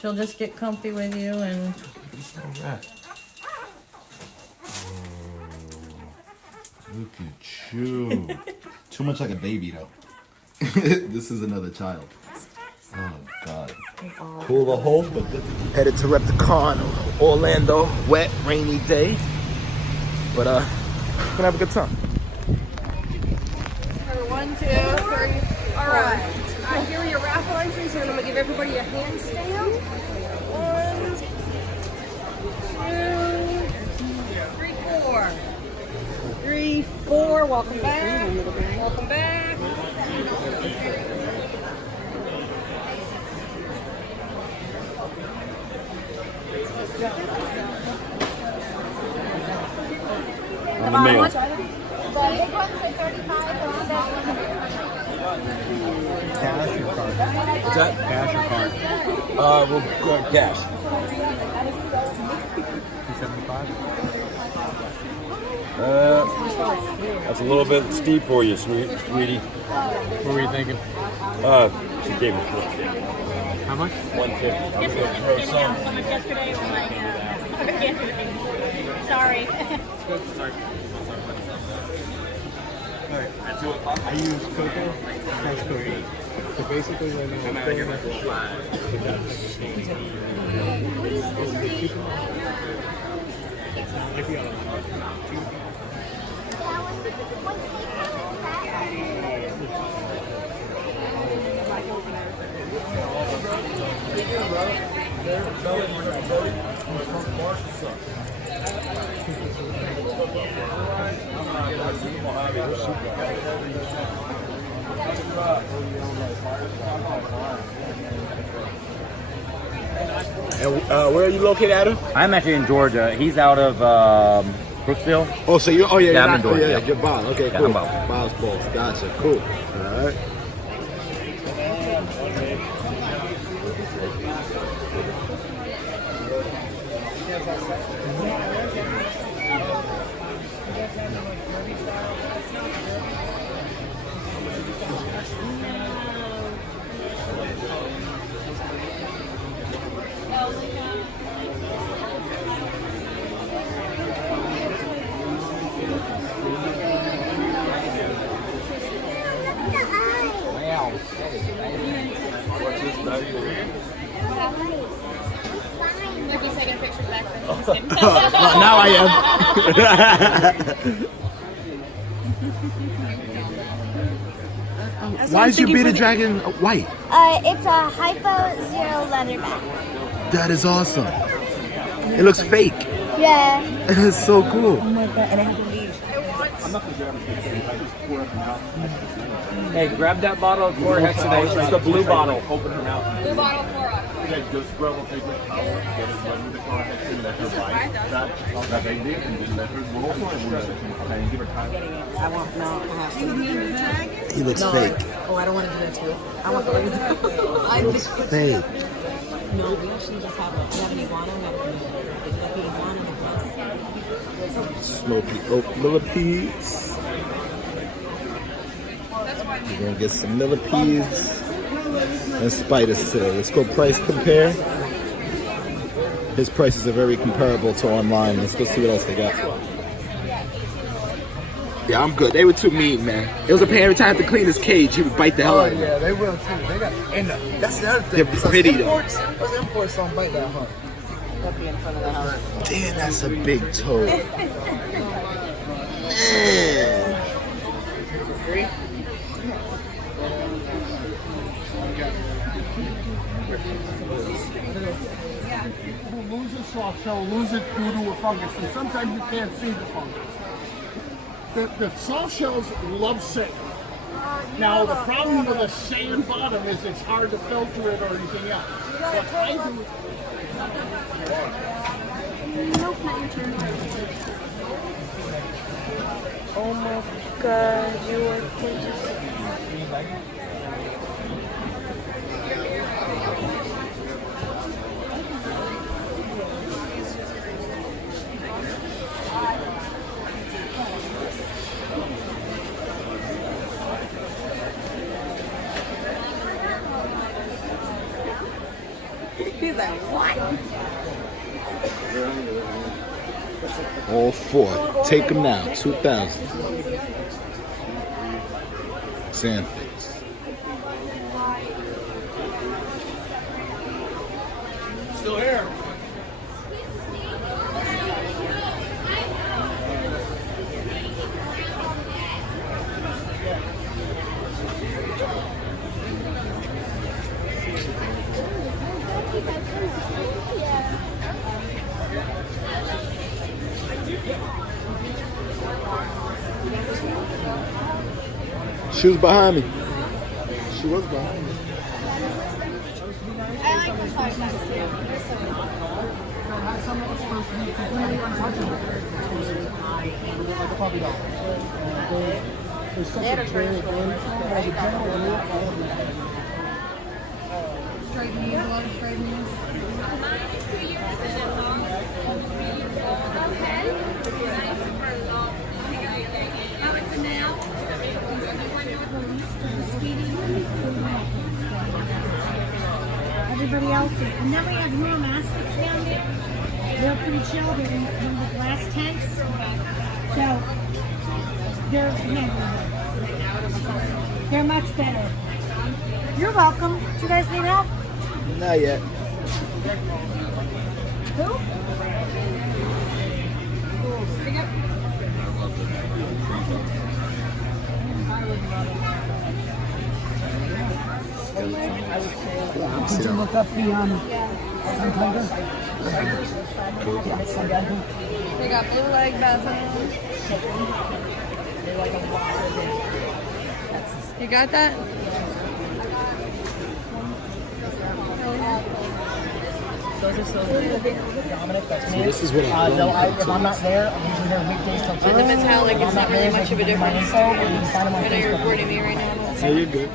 She'll just get comfy with you and. Look at you. Too much like a baby though. This is another child. Oh God. Cool the hole, but good. Headed to Repticon, Orlando. Wet, rainy day. But gonna have a good time. 1, 2, 3. All right. Here are your raffle entries, and I'm gonna give everybody a hand stamp. 1, 2, 3, 4. 3, 4. Welcome back. Welcome back. On the mail. The big ones are 35. Cash or card? What's that? Cash or card? We'll go cash. 275. That's a little bit steep for you, sweetie. What were you thinking? She gave me shit. How much? 150. I'm gonna throw some. So much yesterday when sorry. Sorry. I use Coco. That's Coco. So basically, when I'm filling up the slide, And where are you located, Adam? I'm actually in Georgia. He's out of Brooksville. Oh, so you're, Yeah, I'm in Georgia, yeah, yeah. you're Bob. Okay, Yeah, cool. I'm Bob. Bob's balls. Gotcha. Cool. All right. You'll be taking pictures back then. Now I am. Why is your bearded dragon white? It's a Hypo Zero leatherback. That is awesome. It looks fake. Yeah. It is so cool. Hey, grab that bottle of chlorhexidine. It's the blue bottle. Blue bottle for us. just grab a paper towel, get it ready with the correct and let her bite that baby, and then let her go also and give her time. I want no. I have to. He looks No, fake. Oh, I don't want to do that too. I want the legs. I just Fake. no. We actually just have a. We have an iguana. We have a iguana. Smoky oak millipedes. We're gonna get some millipedes and spiders today. Let's go price compare. His prices are very comparable to online. Let's go see what else they got. Yeah, I'm good. They were too mean, man. It was a pain every time I had to clean his cage. He would bite the hell out of me. Yeah, they will too. They got, and that's the other thing. They're pretty though. Those imports don't bite that hard. That'd be in front of the house. Damn, that's a big toe. Man. Who loses soft shell loses due to a fungus, and sometimes you can't see the fungus. The soft shells love sand. Now the problem with a sand bottom is it's hard to filter it or anything else. What I do. Oh my god, you are gorgeous. He's like, what? All four. Take them now. 2,000. Sandface. Still here. She was behind me. She was behind me. I like the five guys. Everybody else is, and then we have neuromastics down there. They're pretty chill. They're in one of the glass tanks. So they're they're much better. You're welcome. Do you guys need help? Not yet. Who? Did you look up the sun tiger? They got blue leg baboons. You got that? Those are so good. Dominic, that's me. This is what I'm If I'm not there, I'm usually there weekdays till 2. And the metallic, it's not really much of a difference. I know you're recording me right now. Yeah, you're good.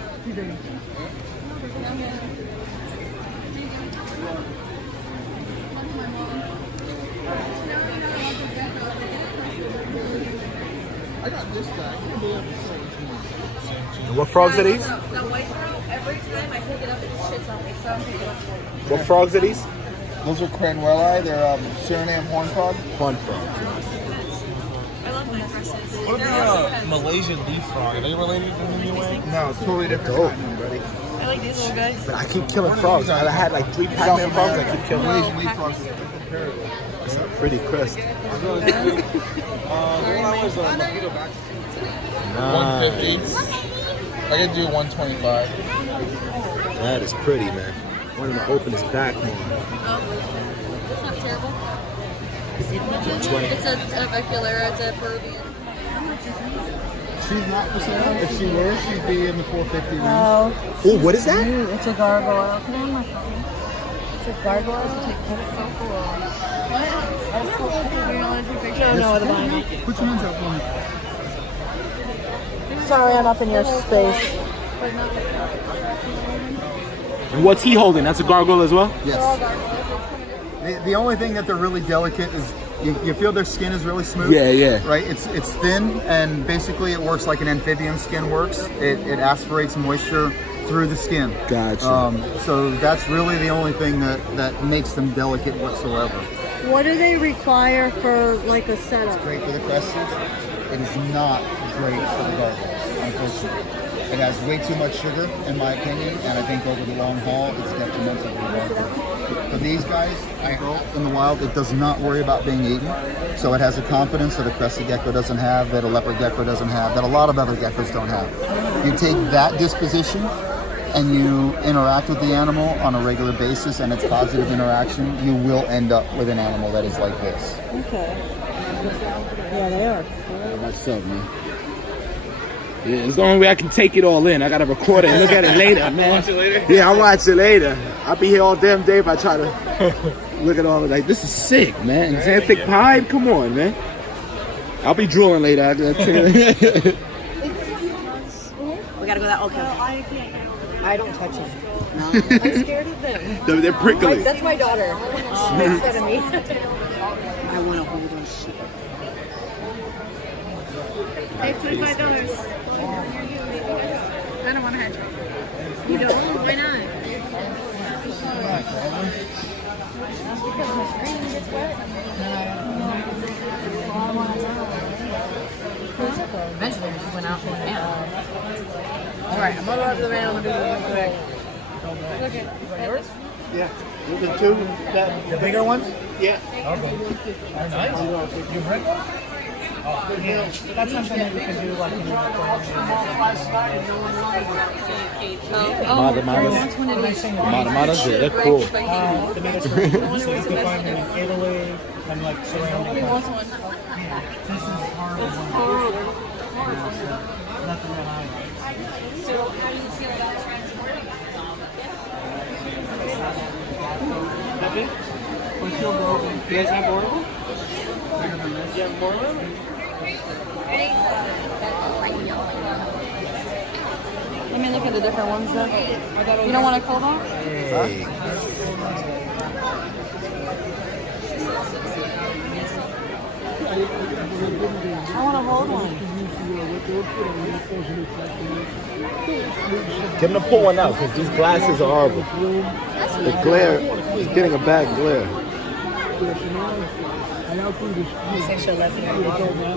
I got this guy. And what frogs are these? The white throat, every time I pick it up, it shits on me, so I'm picking it up for you. What frogs are these? Those are Cranwelli. They're Suriname horn frog. Horn frogs. I love my dresses. What are the Malaysian leaf frog? Are they related in any way? No, totally different. Dope. Buddy. I like these little guys. But I keep killing frogs. I had like 3 Pac-Man frogs I keep killing. Malaysian leaf frogs is comparable. It's a pretty crest. The one I was mosquito back. 150. I can do 125. That is pretty, man. One of the openest back more. It's not terrible. 20. It's a Veculaira, it's a Peruvian. She's not for sale. If she were, she'd be in the 450 range. Oh, Oh, what is that? it's a gargoyle. Can I have my phone? It's a gargoyle. That's so cool. What? That's so cool. You don't want to take pictures? No, the behind me. Put your hands up for me. Sorry, I'm up in your space. And what's he holding? That's a gargoyle as well? Yes. The only thing that they're really delicate is you feel their skin is really smooth. Yeah, yeah. Right? It's thin, and basically it works like an amphibian skin works. It aspirates moisture through the skin. Gotcha. So that's really the only thing that makes them delicate whatsoever. What do they require for like a setup? Great for the crested. It is not great for the gargoyles, unfortunately. It has way too much sugar, in my opinion, and I think over the long haul, it's detrimental to the gargoyle. For these guys, I hope in the wild, it does not worry about being eaten. So it has a confidence that a crested gecko doesn't have, that a leopard gecko doesn't have, that a lot of other geckos don't have. You take that disposition and you interact with the animal on a regular basis, and it's positive interaction, you will end up with an animal that is like this. Okay. Yeah, they are. Myself, man. Yeah, it's the only way I can take it all in. I gotta record it and look at it later, man. Watch it later? Yeah, I'll watch it later. I'll be here all damn day if I try to look at all of it. Like, this is sick, man. Xanthic pipe? Come on, man. I'll be drooling later. We gotta go that. Okay. I don't touch them. No. I'm scared of them. They're prickly. That's my daughter. She makes fun of me. I want to hold on shit. I have $25. I don't want to hedge. You don't? Why not? Eventually, we just went out and yeah. Alright, I'm gonna go up to the van. I'm gonna do this real quick. Look at yours? Yeah. The two that The bigger ones? yeah. Okay. Nice. You bring them? That's something that you can do like in the Madas, yeah, they're cool. the medicine. So you can find them in Italy and like surrounding. This is horrible. Nothing that high. So how do you feel about transporting that? That's it? What's your goal? You guys have more of them? You have more of them? Let me look at the different ones though. You don't want a cold one? Hey. I want to hold one. Get him to pull one out because these glasses are horrible. The glare, he's getting a bad glare.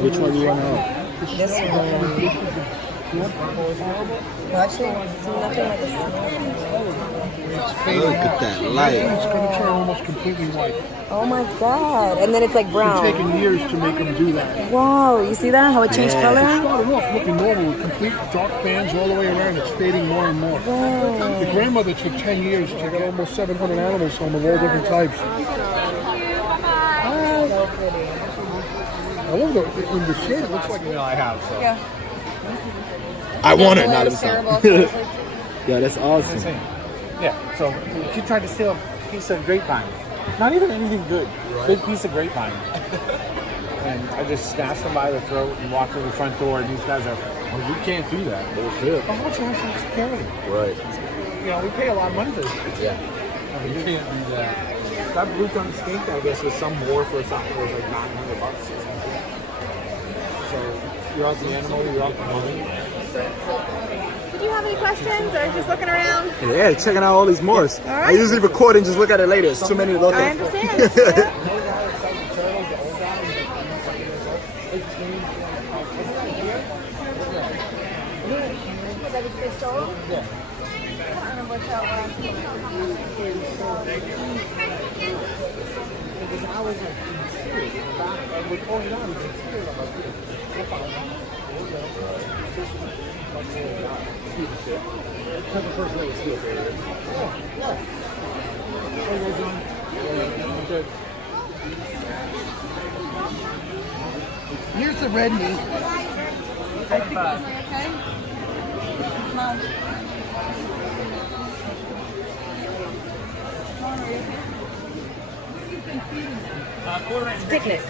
Which one do you want to have? This one. Well, actually, it's nothing like a Look at that light. It's going to turn almost completely white. Oh my god. And then it's like brown. It's taken years to make them do that. Whoa, you see that? How it changed It color? started off looking normal with complete dark bands all the way around. It's fading more and more. Whoa. The grandmother took 10 years to get almost 700 animals home of all different types. So pretty. I love the, in the shade, it looks like I have, so. Yeah. I want it, not It's terrible. himself. Yeah, that's awesome. Yeah, so she tried to steal a piece of grapevine. Not even anything good. Big piece of grapevine. And I just snatched them by the throat and walked to the front door, and these guys are, oh, you can't do that. Bullshit. How much national security? Right. You know, we pay a lot of money for this. Yeah. You can't do that. That blue-tongue skink, I guess, was some war for something that was like $900 or something. So you're out the animal, you're out the money. Did you have any questions or just looking around? Yeah, checking out all these Morse. I usually record and just look at it later. It's too many to look I at. understand. here's the red meat. Picnic.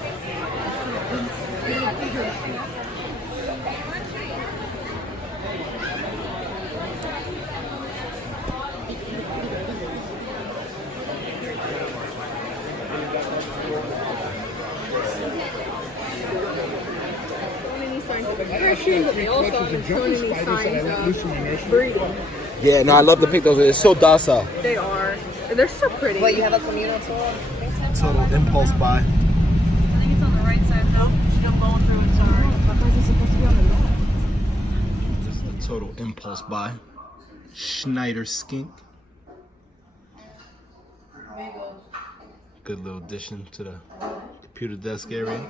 Nutrition, but they also haven't shown any signs of breeding. Yeah, no, I love to pick those. They're so docile. They are. And they're so pretty. Wait, you have a communal tool? Total impulse buy. I think it's on the right side. No, still going through it, sorry. This is the total impulse buy. Schneider skink. Good little addition to the computer desk area.